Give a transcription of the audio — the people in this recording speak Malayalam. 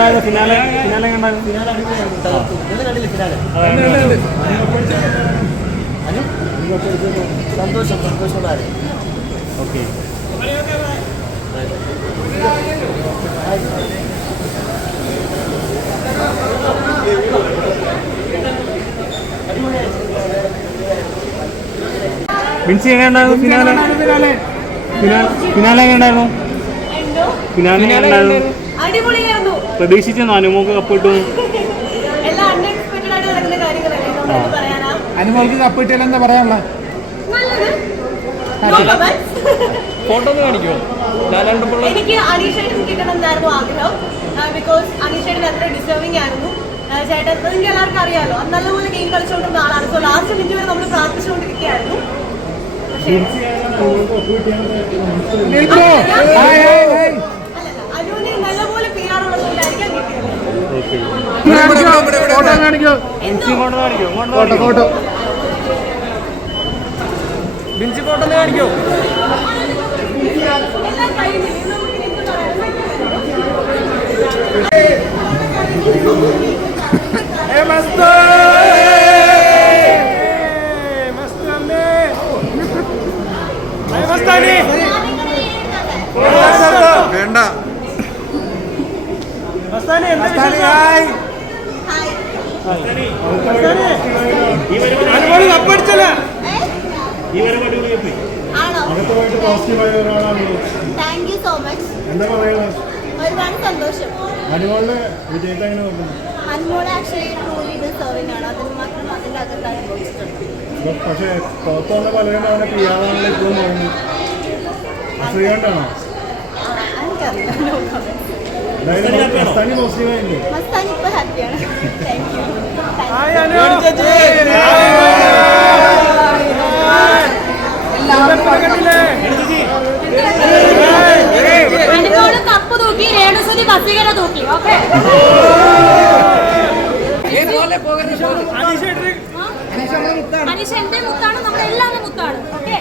എങ്ങനെയുണ്ടായിരുന്നു ഫിനാലെ എങ്ങനെയുണ്ടായിരുന്നു? സന്തോഷമായിരുന്നു. ഓക്കെ. ബിൻസി എങ്ങനെയുണ്ടായിരുന്നു ഫിനാലെ എങ്ങനെയുണ്ടായിരുന്നു? ഫിനാലെ എങ്ങനെയുണ്ടായിരുന്നു? പ്രതീക്ഷിച്ചെന്നോ അനുമോക്ക് കപ്പ് കിട്ടും? അനുമോൾക്ക് കപ്പ് കിട്ടിയാൽ എന്താ പറയാനുള്ള? ഫോട്ടോ ഒന്ന് കാണിക്കുമോ? എനിക്ക് അനീഷേട്ടൻ കിട്ടണം എന്നായിരുന്നു ആഗ്രഹം. ബിക്കോസ് അനീഷേട്ടൻ അത്ര ഡിസേർവിംഗ് ആയിരുന്നു. ചേട്ടൻ നിങ്ങൾക്ക് എല്ലാവർക്കും അറിയാമല്ലോ, നല്ലപോലെ ഗെയിം കളിച്ചുകൊണ്ടിരുന്ന ആളാണ്. സോ ലാസ്റ്റ് മിനിറ്റ് വരെ നമ്മൾ പ്രാർത്ഥിച്ചുകൊണ്ടിരിക്കുകയായിരുന്നു. അനുവിന് നല്ലപോലെ PR ഉള്ളതുകൊണ്ടായിരിക്കാം കിട്ടിയത്. ബിൻസി ഫോട്ടോ ഒന്ന് കാണിക്കോ? എല്ലാം കഴിഞ്ഞില്ലേ? നമുക്ക് എന്ത് വേണ്ട താങ്ക് യു സോ മച്ച്. ഒരുപാട് സന്തോഷം. അനുമോള് ആക്ച്വലി ട്രൂലി ഡിസേർവിംഗ് ആണ്. അതിന് മാത്രം അതിൻ്റെ അകത്ത് അനുഭവിച്ചിട്ടുണ്ട്. പക്ഷേ പുറത്തുള്ള പലരും അവനെ പിയാവാനുള്ള ഇപ്പോഴും തോന്നുന്നു. ശ്രീകണ്ഠാണോ? മസ്താനി ഇപ്പൊ ഹാപ്പിയാണ്. Thank you. അനുമോള് കപ്പ് തൂക്കി, രേണുസുതി കസികര തൂക്കി. ഓക്കെ, അനീഷ എന്റെ മുത്താണ്, നമ്മളെല്ലാവരും മുത്താണ്. ഓക്കെ.